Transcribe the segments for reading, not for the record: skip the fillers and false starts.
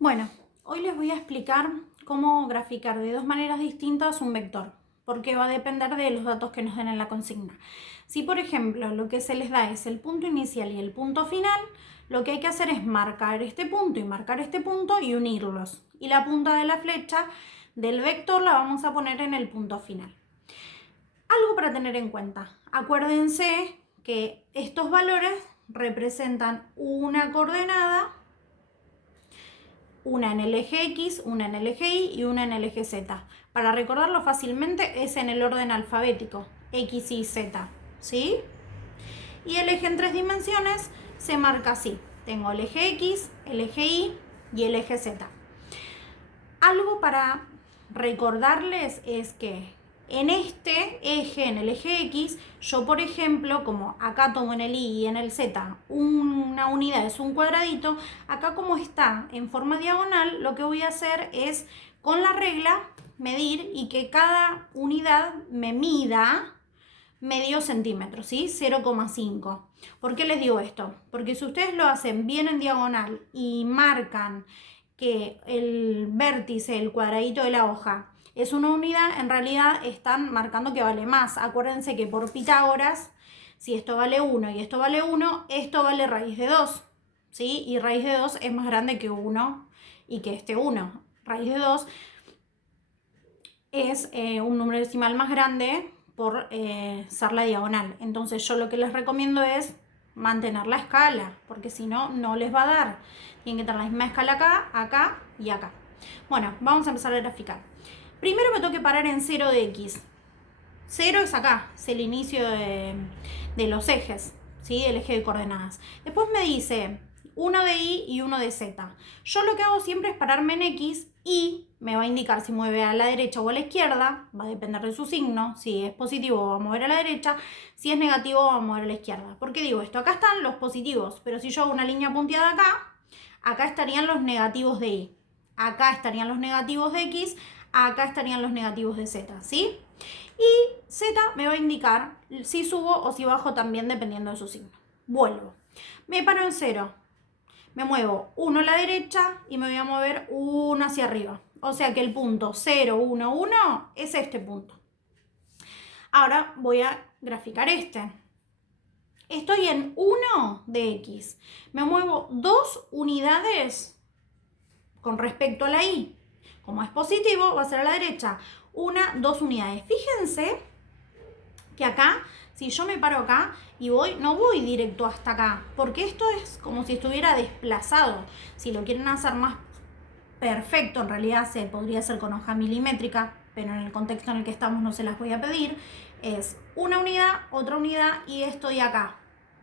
Bueno, hoy les voy a explicar cómo graficar de dos maneras distintas un vector, porque va a depender de los datos que nos den en la consigna. Si, por ejemplo, lo que se les da es el punto inicial y el punto final, lo que hay que hacer es marcar este punto y marcar este punto y unirlos. Y la punta de la flecha del vector la vamos a poner en el punto final. Algo para tener en cuenta. Acuérdense que estos valores representan una coordenada, una en el eje X, una en el eje Y y una en el eje Z. Para recordarlo fácilmente es en el orden alfabético, X, Y, Z, ¿sí? Y el eje en tres dimensiones se marca así. Tengo el eje X, el eje Y y el eje Z. Algo para recordarles es que en este eje, en el eje X, yo por ejemplo, como acá tomo en el Y y en el Z una unidad es un cuadradito, acá como está en forma diagonal, lo que voy a hacer es con la regla medir y que cada unidad me mida medio centímetro, ¿sí? 0,5. ¿Por qué les digo esto? Porque si ustedes lo hacen bien en diagonal y marcan que el vértice, el cuadradito de la hoja, es una unidad, en realidad están marcando que vale más. Acuérdense que por Pitágoras, si esto vale 1 y esto vale 1, esto vale raíz de 2, ¿sí? Y raíz de 2 es más grande que 1 y que este 1. Raíz de 2 es un número decimal más grande por ser la diagonal. Entonces yo lo que les recomiendo es mantener la escala, porque si no, no les va a dar. Tienen que tener la misma escala acá, acá y acá. Bueno, vamos a empezar a graficar. Primero me tengo que parar en 0 de X. 0 es acá, es el inicio de los ejes, ¿sí? El eje de coordenadas. Después me dice uno de Y y uno de Z. Yo lo que hago siempre es pararme en X y me va a indicar si mueve a la derecha o a la izquierda, va a depender de su signo. Si es positivo va a mover a la derecha, si es negativo va a mover a la izquierda. ¿Por qué digo esto? Acá están los positivos, pero si yo hago una línea punteada acá, acá estarían los negativos de Y, acá estarían los negativos de X, acá estarían los negativos de Z, ¿sí? Y Z me va a indicar si subo o si bajo también dependiendo de su signo. Vuelvo. Me paro en 0. Me muevo 1 a la derecha y me voy a mover 1 hacia arriba. O sea que el punto 0, 1, 1 es este punto. Ahora voy a graficar este. Estoy en 1 de X. Me muevo 2 unidades con respecto a la Y. Como es positivo, va a ser a la derecha. 1, 2 unidades. Fíjense que acá, si yo me paro acá y voy, no voy directo hasta acá, porque esto es como si estuviera desplazado. Si lo quieren hacer más perfecto, en realidad se podría hacer con hoja milimétrica, pero en el contexto en el que estamos no se las voy a pedir. Es una unidad, otra unidad y estoy acá,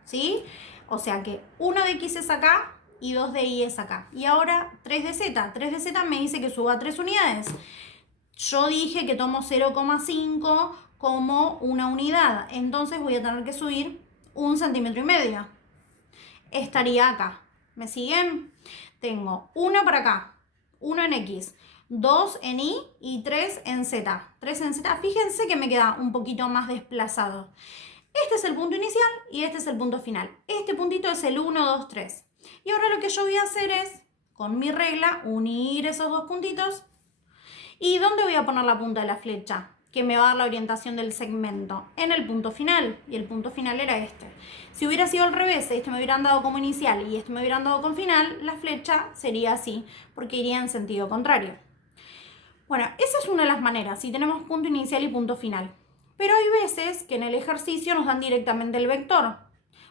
¿sí? O sea que 1 de X es acá y 2 de Y es acá. Y ahora 3 de Z. 3 de Z me dice que suba 3 unidades. Yo dije que tomo 0,5 como una unidad, entonces voy a tener que subir 1,5 centímetros. Estaría acá. ¿Me siguen? Tengo 1 para acá, 1 en X, 2 en Y y 3 en Z. 3 en Z, fíjense que me queda un poquito más desplazado. Este es el punto inicial y este es el punto final. Este puntito es el 1, 2, 3. Y ahora lo que yo voy a hacer es, con mi regla, unir esos dos puntitos. ¿Y dónde voy a poner la punta de la flecha? Que me va a dar la orientación del segmento. En el punto final. Y el punto final era este. Si hubiera sido al revés, este me hubieran dado como inicial y este me hubieran dado como final, la flecha sería así, porque iría en sentido contrario. Bueno, esa es una de las maneras, si tenemos punto inicial y punto final. Pero hay veces que en el ejercicio nos dan directamente el vector.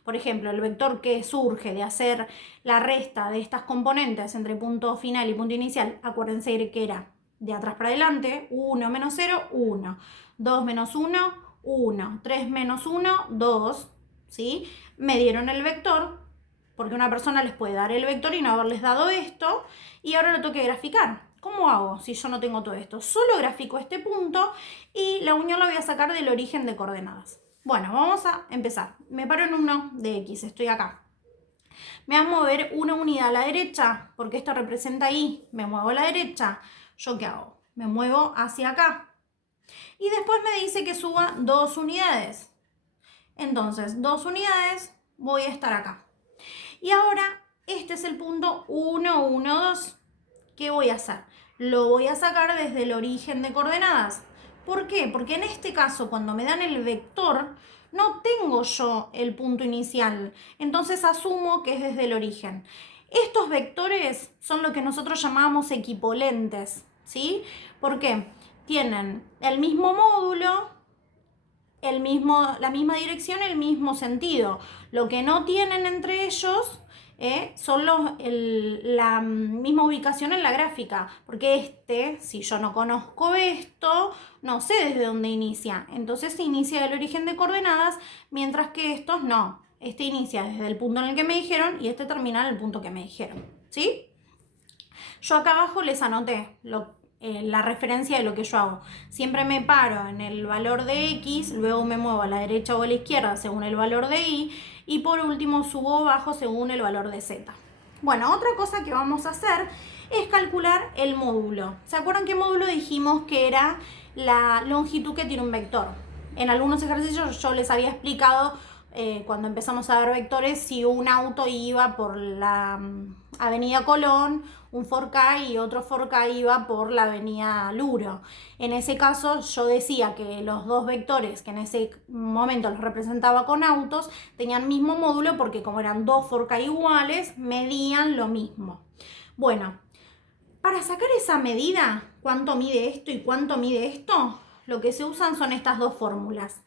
Por ejemplo, el vector que surge de hacer la resta de estas componentes entre punto final y punto inicial, acuérdense que era de atrás para adelante, 1 menos 0, 1, 2 menos 1, 1, 3 menos 1, 2, ¿sí? Me dieron el vector, porque una persona les puede dar el vector y no haberles dado esto, y ahora lo tengo que graficar. ¿Cómo hago si yo no tengo todo esto? Solo grafico este punto y la unión la voy a sacar del origen de coordenadas. Bueno, vamos a empezar. Me paro en 1 de X, estoy acá. Me voy a mover una unidad a la derecha, porque esto representa Y. Me muevo a la derecha. ¿Yo qué hago? Me muevo hacia acá. Y después me dice que suba 2 unidades. Entonces, 2 unidades, voy a estar acá. Y ahora, este es el punto 1, 1, 2. ¿qué voy a hacer? Lo voy a sacar desde el origen de coordenadas. ¿Por qué? Porque en este caso, cuando me dan el vector, no tengo yo el punto inicial. Entonces asumo que es desde el origen. Estos vectores son lo que nosotros llamamos equipolentes, ¿sí? ¿Por qué? Tienen el mismo módulo, la misma dirección, el mismo sentido. Lo que no tienen entre ellos son la misma ubicación en la gráfica, porque si yo no conozco esto, no sé desde dónde inicia. Entonces se inicia del origen de coordenadas, mientras que estos no. Este inicia desde el punto en el que me dijeron y este termina en el punto que me dijeron, ¿sí? Yo acá abajo les anoté la referencia de lo que yo hago. Siempre me paro en el valor de X, luego me muevo a la derecha o a la izquierda según el valor de Y y por último subo o bajo según el valor de Z. Bueno, otra cosa que vamos a hacer es calcular el módulo. ¿Se acuerdan qué módulo dijimos que era la longitud que tiene un vector? En algunos ejercicios yo les había explicado cuando empezamos a ver vectores si un auto iba por la avenida Colón, un Forca y otro Forca iba por la avenida Luro. En ese caso yo decía que los dos vectores que en ese momento los representaba con autos tenían mismo módulo porque como eran dos Forca iguales medían lo mismo. Bueno, para sacar esa medida, cuánto mide esto y cuánto mide esto, lo que se usan son estas dos fórmulas.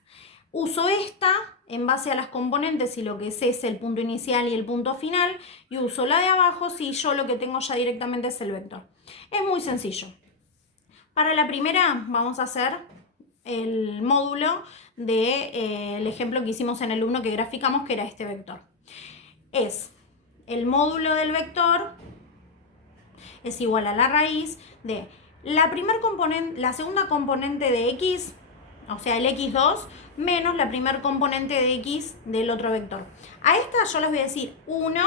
Uso esta en base a las componentes y lo que sé es el punto inicial y el punto final, y uso la de abajo si yo lo que tengo ya directamente es el vector. Es muy sencillo. Para la primera vamos a hacer el módulo del ejemplo que hicimos en el 1 que graficamos, que era este vector. Es el módulo del vector es igual a la raíz de la segunda componente de X, o sea el X2, menos la primer componente de X del otro vector. A esta yo les voy a decir 1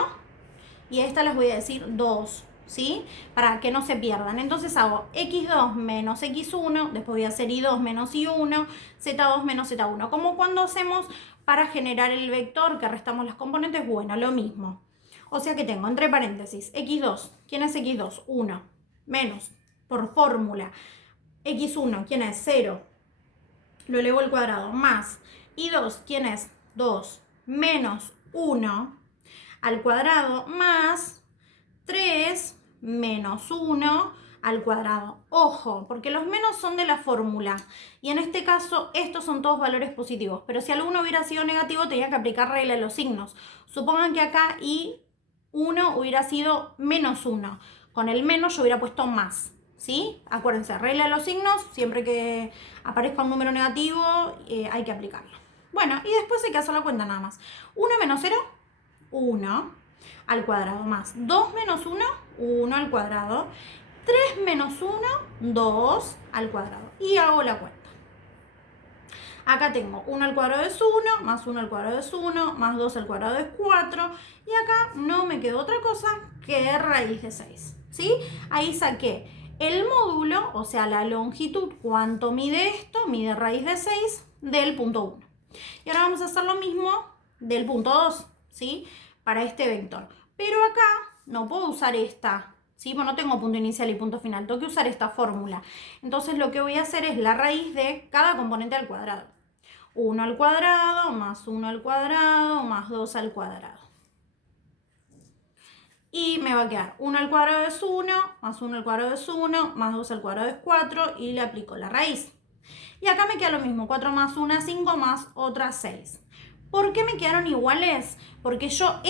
y a esta les voy a decir 2, ¿sí? Para que no se pierdan. Entonces hago X2 menos X1, después voy a hacer Y2 menos Y1, Z2 menos Z1. Como cuando hacemos para generar el vector que restamos las componentes, bueno, lo mismo. O sea que tengo entre paréntesis X2, ¿quién es X2? 1, menos, por fórmula, X1, ¿quién es? 0, lo elevo al cuadrado, más Y2, ¿quién es? 2, menos 1 al cuadrado, más 3 menos 1 al cuadrado. Ojo, porque los menos son de la fórmula y en este caso estos son todos valores positivos, pero si alguno hubiera sido negativo tenía que aplicar regla de los signos. Supongan que acá Y1 hubiera sido menos 1, con el menos yo hubiera puesto más, ¿sí? Acuérdense, regla de los signos, siempre que aparezca un número negativo hay que aplicarlo. Bueno, y después hay que hacer la cuenta nada más. 1 menos 0, 1 al cuadrado, más 2 menos 1, 1 al cuadrado, 3 menos 1, 2 al cuadrado. Y hago la cuenta. Acá tengo 1 al cuadrado es 1, más 1 al cuadrado es 1, más 2 al cuadrado es 4. Y acá no me quedó otra cosa que raíz de 6, ¿sí? Ahí saqué el módulo, o sea, la longitud, cuánto mide esto, mide raíz de 6 del punto 1. Y ahora vamos a hacer lo mismo del punto 2, ¿sí? Para este vector. Pero acá no puedo usar esta, ¿sí? Bueno, no tengo punto inicial y punto final, tengo que usar esta fórmula. Entonces lo que voy a hacer es la raíz de cada componente al cuadrado. 1 al cuadrado, más 1 al cuadrado, más 2 al cuadrado. Y me va a quedar 1 al cuadrado es 1, más 1 al cuadrado es 1, más 2 al cuadrado es 4 y le aplico la raíz. Y acá me queda lo mismo, 4 más 1, 5 más otra 6. ¿Por qué me quedaron iguales? Porque yo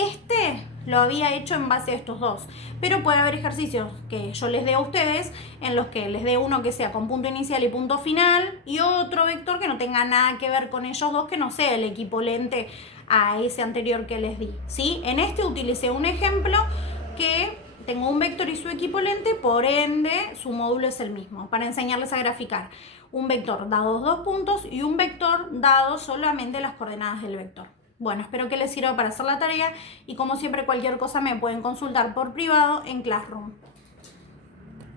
lo había hecho en base a estos dos. Pero puede haber ejercicios que yo les dé a ustedes en los que les dé uno que sea con punto inicial y punto final y otro vector que no tenga nada que ver con ellos dos, que no sea el equivalente a ese anterior que les di, ¿sí? En este utilicé un ejemplo que tengo un vector y su equivalente, por ende su módulo es el mismo, para enseñarles a graficar un vector dados dos puntos y un vector dado solamente las coordenadas del vector. Bueno, espero que les sirva para hacer la tarea y como siempre cualquier cosa me pueden consultar por privado en Classroom.